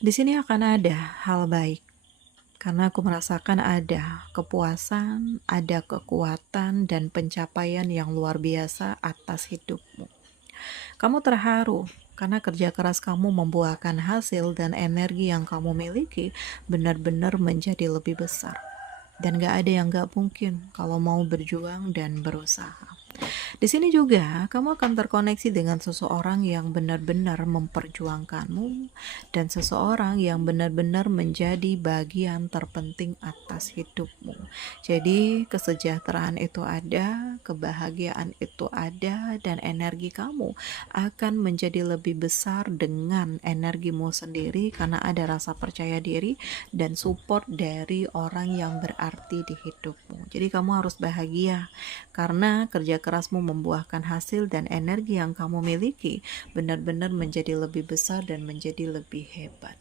Di sini akan ada hal baik, karena aku merasakan ada kepuasan, ada kekuatan dan pencapaian yang luar biasa atas hidupmu. Kamu terharu karena kerja keras kamu membuahkan hasil dan energi yang kamu miliki benar-benar menjadi lebih besar. Dan gak ada yang gak mungkin kalau mau berjuang dan berusaha. Di sini juga kamu akan terkoneksi dengan seseorang yang benar-benar memperjuangkanmu dan seseorang yang benar-benar menjadi bagian terpenting atas hidupmu. Jadi kesejahteraan itu ada, kebahagiaan itu ada, dan energi kamu akan menjadi lebih besar dengan energimu sendiri karena ada rasa percaya diri dan support dari orang yang berarti di hidupmu. Jadi kamu harus bahagia karena kerja kerasmu membuahkan hasil dan energi yang kamu miliki benar-benar menjadi lebih besar dan menjadi lebih hebat.